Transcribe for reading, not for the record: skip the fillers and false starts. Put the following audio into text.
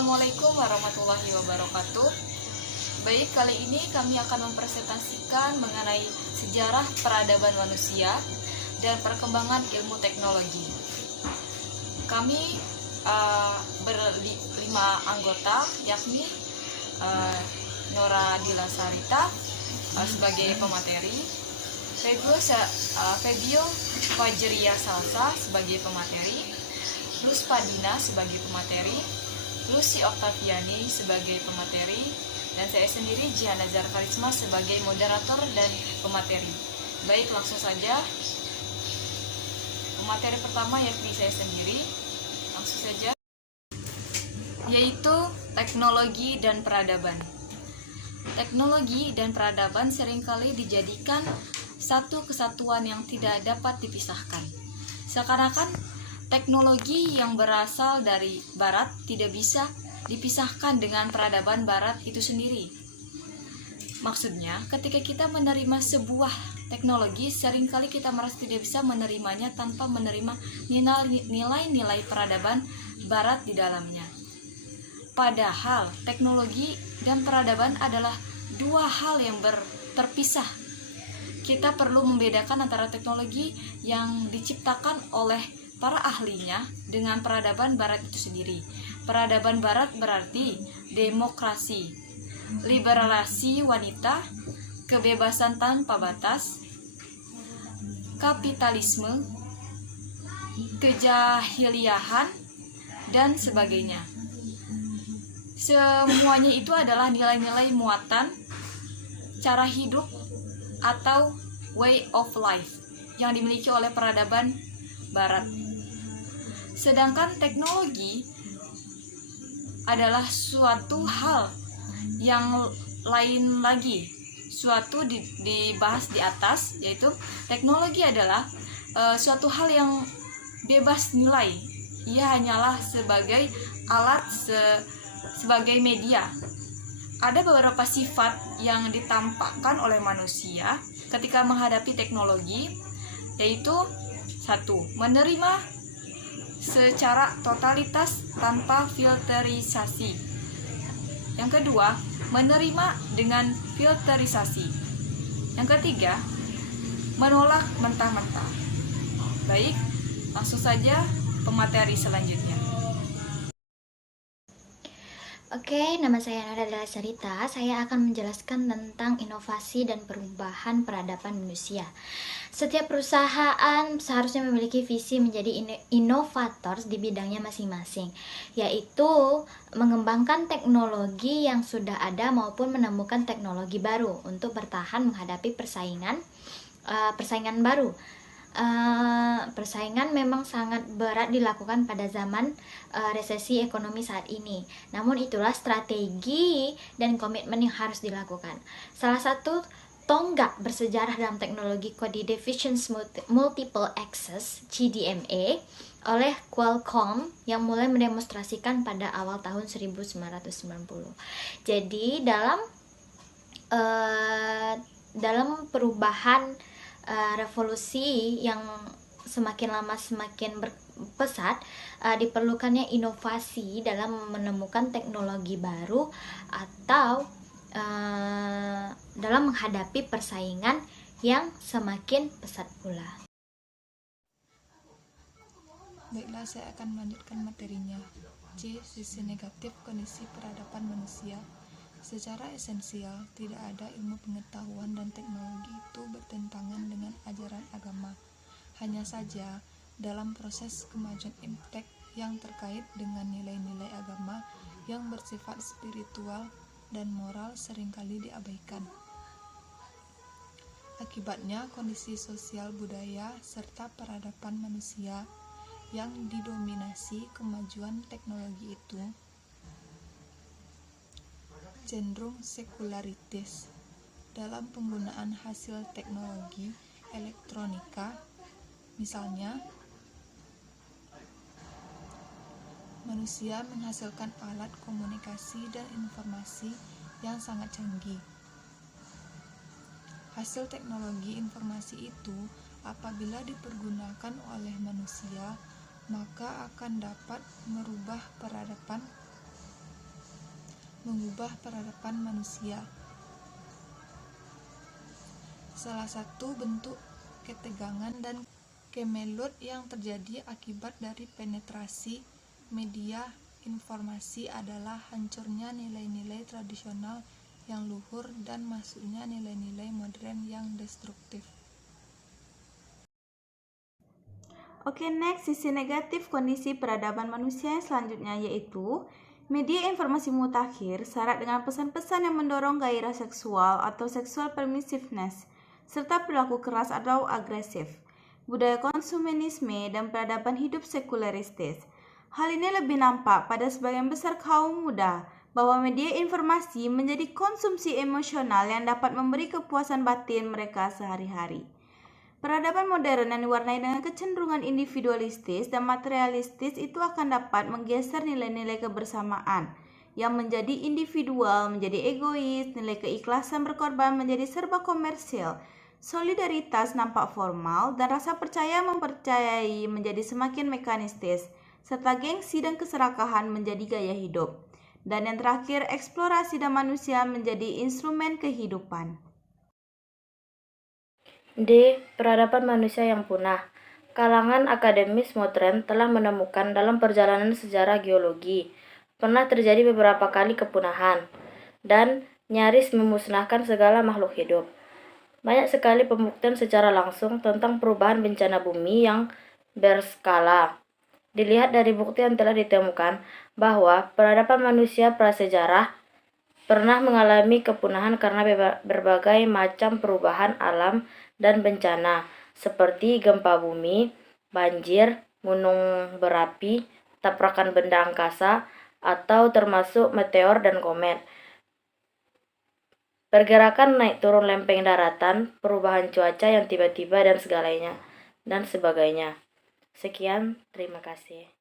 Assalamualaikum warahmatullahi wabarakatuh. Baik, kali ini kami akan mempresentasikan mengenai sejarah peradaban manusia dan perkembangan ilmu teknologi. Kami berlima anggota, yakni Nora Dila Sarita sebagai pemateri, Febio Fajria Salsa sebagai pemateri, Luspadina sebagai pemateri, Lucy Oktaviani sebagai pemateri, dan saya sendiri Jihan Nazar Karisma sebagai moderator dan pemateri. Baik, langsung saja. Pemateri pertama yakni saya sendiri, langsung saja, yaitu teknologi dan peradaban. Teknologi dan peradaban seringkali dijadikan satu kesatuan yang tidak dapat dipisahkan. Seakan-akan teknologi yang berasal dari Barat tidak bisa dipisahkan dengan peradaban Barat itu sendiri. Maksudnya, ketika kita menerima sebuah teknologi, seringkali kita merasa tidak bisa menerimanya tanpa menerima nilai-nilai peradaban Barat di dalamnya. Padahal, teknologi dan peradaban adalah dua hal yang terpisah. Kita perlu membedakan antara teknologi yang diciptakan oleh para ahlinya dengan peradaban Barat itu sendiri. Peradaban Barat berarti demokrasi, liberalisasi wanita, kebebasan tanpa batas, kapitalisme, kejahiliahan, dan sebagainya. Semuanya itu adalah nilai-nilai muatan cara hidup atau way of life yang dimiliki oleh peradaban Barat. Sedangkan teknologi adalah suatu hal yang lain lagi. Suatu dibahas di atas, yaitu teknologi adalah suatu hal yang bebas nilai. Ia hanyalah sebagai alat, sebagai media. Ada beberapa sifat yang ditampakkan oleh manusia ketika menghadapi teknologi, yaitu 1. Menerima secara totalitas tanpa filterisasi. Yang kedua, menerima dengan filterisasi. Yang ketiga, menolak mentah-mentah. Baik, langsung saja pemateri selanjutnya. Oke, nama saya Nora Dila Sarita. Saya akan menjelaskan tentang inovasi dan perubahan peradaban manusia. Setiap perusahaan seharusnya memiliki visi menjadi inovator di bidangnya masing-masing, yaitu mengembangkan teknologi yang sudah ada maupun menemukan teknologi baru untuk bertahan menghadapi persaingan baru. Persaingan memang sangat berat dilakukan pada zaman resesi ekonomi saat ini. Namun itulah strategi dan komitmen yang harus dilakukan. Salah satu tonggak bersejarah dalam teknologi Code Division Multiple Access (CDMA) oleh Qualcomm yang mulai mendemonstrasikan pada awal tahun 1990. Jadi dalam perubahan revolusi yang semakin lama semakin pesat, diperlukannya inovasi dalam menemukan teknologi baru atau dalam menghadapi persaingan yang semakin pesat pula. Baiklah, saya akan melanjutkan materinya. C. Sisi negatif kondisi peradaban manusia. Secara esensial, tidak ada ilmu pengetahuan dan teknologi itu bertentangan dengan ajaran agama. Hanya saja, dalam proses kemajuan impact yang terkait dengan nilai-nilai agama yang bersifat spiritual dan moral seringkali diabaikan. Akibatnya, kondisi sosial budaya serta peradaban manusia yang didominasi kemajuan teknologi itu cenderung sekularitis dalam penggunaan hasil teknologi elektronika. Misalnya, manusia menghasilkan alat komunikasi dan informasi yang sangat canggih. Hasil teknologi informasi itu apabila dipergunakan oleh manusia, maka akan dapat merubah peradaban mengubah peradaban manusia. Salah satu bentuk ketegangan dan kemelut yang terjadi akibat dari penetrasi media informasi adalah hancurnya nilai-nilai tradisional yang luhur dan masuknya nilai-nilai modern yang destruktif. Oke, next, sisi negatif kondisi peradaban manusia yang selanjutnya yaitu media informasi mutakhir syarat dengan pesan-pesan yang mendorong gairah seksual atau sexual permissiveness, serta perilaku keras atau agresif, budaya konsumenisme, dan peradaban hidup sekuleristis. Hal ini lebih nampak pada sebagian besar kaum muda, bahwa media informasi menjadi konsumsi emosional yang dapat memberi kepuasan batin mereka sehari-hari. Peradaban modern yang diwarnai dengan kecenderungan individualistis dan materialistis itu akan dapat menggeser nilai-nilai kebersamaan yang menjadi individual menjadi egois, nilai keikhlasan berkorban menjadi serba komersil, solidaritas nampak formal, dan rasa percaya mempercayai menjadi semakin mekanistis, serta gengsi dan keserakahan menjadi gaya hidup. Dan yang terakhir, eksplorasi dan manusia menjadi instrumen kehidupan. D. Peradaban manusia yang punah. Kalangan akademis modern telah menemukan dalam perjalanan sejarah geologi pernah terjadi beberapa kali kepunahan dan nyaris memusnahkan segala makhluk hidup. Banyak sekali pembuktian secara langsung tentang perubahan bencana bumi yang berskala. Dilihat dari bukti yang telah ditemukan bahwa peradaban manusia prasejarah pernah mengalami kepunahan karena berbagai macam perubahan alam dan bencana seperti gempa bumi, banjir, gunung berapi, tabrakan benda angkasa, atau termasuk meteor dan komet. Pergerakan naik turun lempeng daratan, perubahan cuaca yang tiba-tiba dan sebagainya. Sekian, terima kasih.